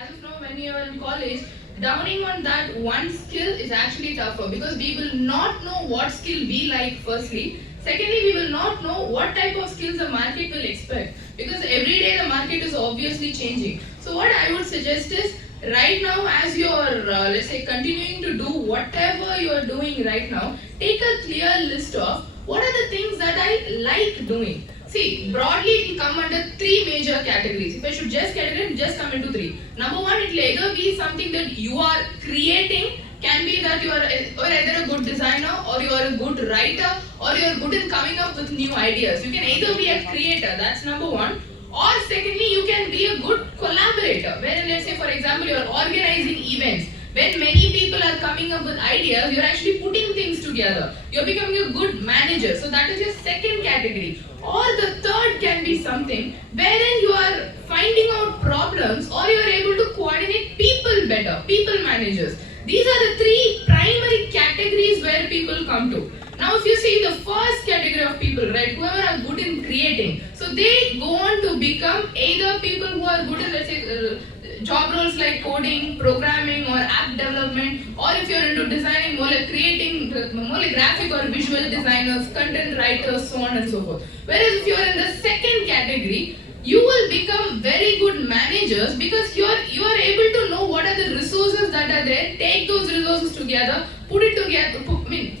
As of now, when you are in college, downing on that one skill is actually tougher because we will not know what skill we like, firstly. Secondly, we will not know what type of skills the market will expect because every day the market is obviously changing. So, what I would suggest is right now, as you're, let's say, continuing to do whatever you are doing right now, take a clear list of what are the things that I like doing. See, broadly it will come under three major categories. If I should just categorize, just come into three. Number one, it will either be something that you are creating, can be that you are either a good designer or you are a good writer or you are good in coming up with new ideas. You can either be a creator, that's number one. Or secondly, you can be a good collaborator, wherein let's say for example you are organizing events. When many people are coming up with ideas, you're actually putting things together. You're becoming a good manager. So that is your second category. Or the third can be something wherein you are finding out problems or you are able to coordinate people better, people managers. These are the three primary categories where people come to. Now, if you see the first category of people, right, whoever are good in creating, so they go on to become either people who are good in, let's say, job roles like coding, programming, or app development, or if you're into designing, more like creating, more like graphic or visual designers, content writers, so on and so forth. Whereas if you're in the second category, you will become very good managers because you are able to know what are the resources that are there, take those resources together, put it together,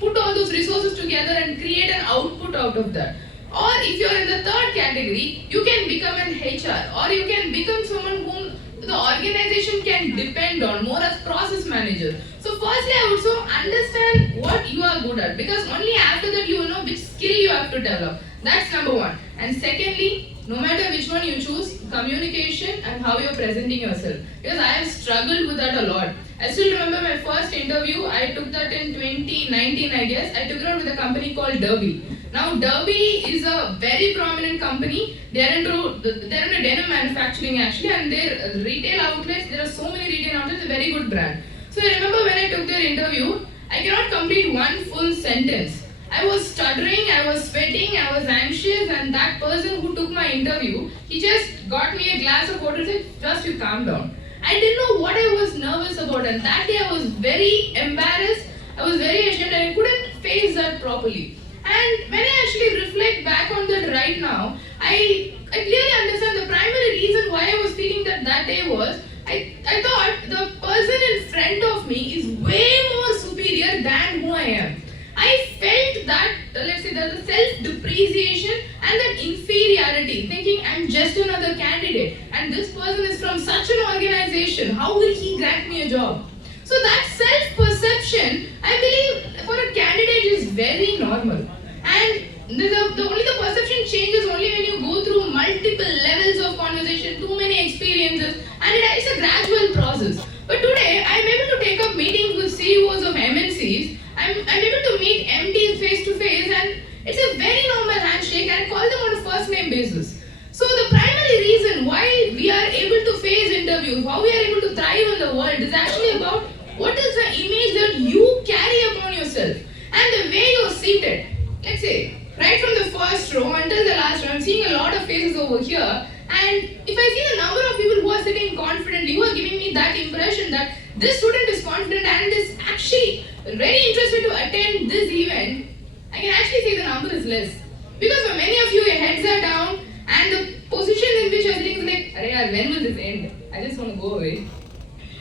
put all those resources together and create an output out of that. Or if you're in the third category, you can become an HR or you can become someone whom the organization can depend on, more as process manager. So firstly, I would so understand what you are good at because only after that you will know which skill you have to develop. That's number one. And secondly, no matter which one you choose, communication and how you're presenting yourself. Because I have struggled with that a lot. I still remember my first interview. I took that in 2019, I guess. I took it out with a company called Derby. Now, Derby is a very prominent company. They're into denim manufacturing actually, and their retail outlets. There are so many retail outlets. A very good brand. So I remember when I took their interview, I cannot complete one full sentence. I was stuttering, I was sweating, I was anxious, and that person who took my interview, he just got me a glass of water and said, just you calm down. I didn't know what I was nervous about, and that day I was very embarrassed, I was very ashamed, and I couldn't face that properly. And when I actually reflect back on that right now, I clearly understand the primary reason why I was feeling that day was, I thought the person in front of me is way more superior than who I am. I felt that, let's say, there's a self-depreciation and that inferiority, thinking I'm just another candidate and this person is from such an organization, how will he grant me a job? So that self-perception, I believe, for a candidate is very normal. And the perception changes only when you go through multiple levels of conversation, too many experiences, and it's a gradual process. But today, I'm able to take up meetings with CEOs of MNCs. I'm able to meet MDs face to face, and it's a very normal handshake, and I call them on a first name basis. So the primary reason why we are able to face interviews, how we are able to thrive in the world is actually about what is the image that you carry upon yourself and the way you're seated. Let's say, right from the first row until the last row, I'm seeing a lot of faces over here, and if I see the number of people who are sitting confidently, who are giving me that impression that this student is confident and is actually very interested to attend this event, I can actually say the number is less. Because for many of you, your heads are down and the position in which you're sitting is like, Arey, when will this end? I just want to go away.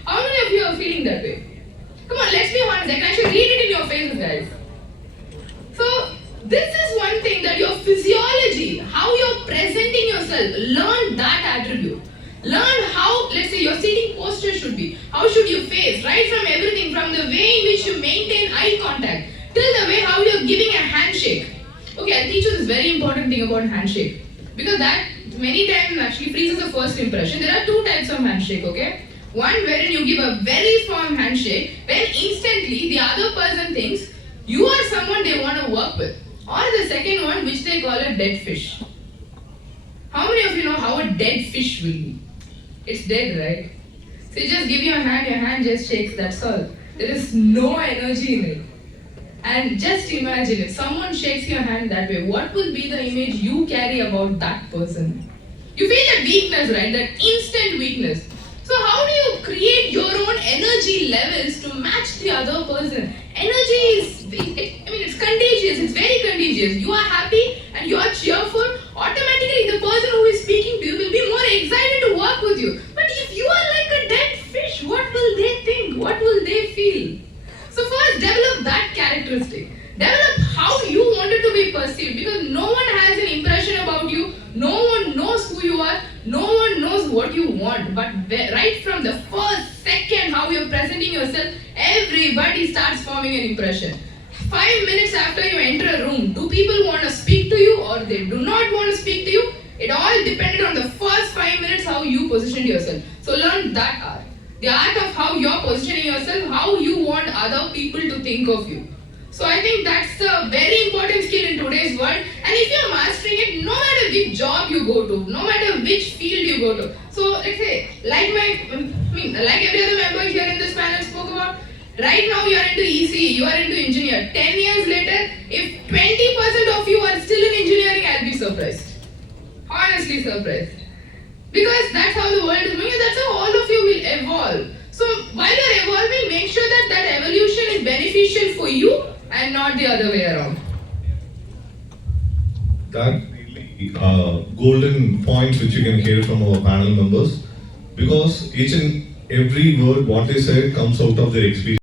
How many of you are feeling that way? Come on, let's be honest. I can actually read it in your faces, guys. So, this is one thing that your physiology, how you're presenting yourself, learn that attribute. Learn how, let's say, your seating posture should be. How should you face? Right from everything, from the way in which you maintain eye contact, till the way how you're giving a handshake. Okay, I'll teach you this very important thing about handshake. Because that many times actually freezes the first impression. There are two types of handshake, okay? One wherein you give a very firm handshake, when instantly the other person thinks you are someone they want to work with. Or the second one, which they call a dead fish. How many of you know how a dead fish will be? It's dead, right? So you just give your hand just shakes, that's all. There is no energy in it. And just imagine if someone shakes your hand that way, what will be the image you carry about that person? You feel that weakness, right? That instant weakness. So how do you create your own energy levels to match the other person. Energy is, it's contagious. It's very contagious. You are happy and you are cheerful. Automatically, the person who is speaking to you will be more excited to work with you. But if you are like a dead fish, what will they think? What will they feel? So first, develop that characteristic. Develop how you wanted to be perceived, because no one has an impression about you. No one knows who you are. No one knows what you want. But right from the first second how you're presenting yourself, everybody starts forming an impression. 5 minutes after you enter a room, do people want to speak to you or they do not want to speak to you? It all depended on the first 5 minutes how you positioned yourself. So learn that art. The art of how you're positioning yourself, how you want other people to think of you. So I think that's a very important skill in today's world. And if you're mastering it, no matter which job you go to, no matter which field you go to. So let's say, like every other member here in this panel spoke about, right now you are into EC, you are into engineer. 10 years later, if 20% of you are still in engineering, I'll be surprised. Honestly surprised. Because that's how the world is moving, that's how all of you will evolve. So while you're evolving, make sure that that evolution is beneficial for you and not the other way around. That golden points which you can hear from our panel members, because each and every word what they said comes out of their experience.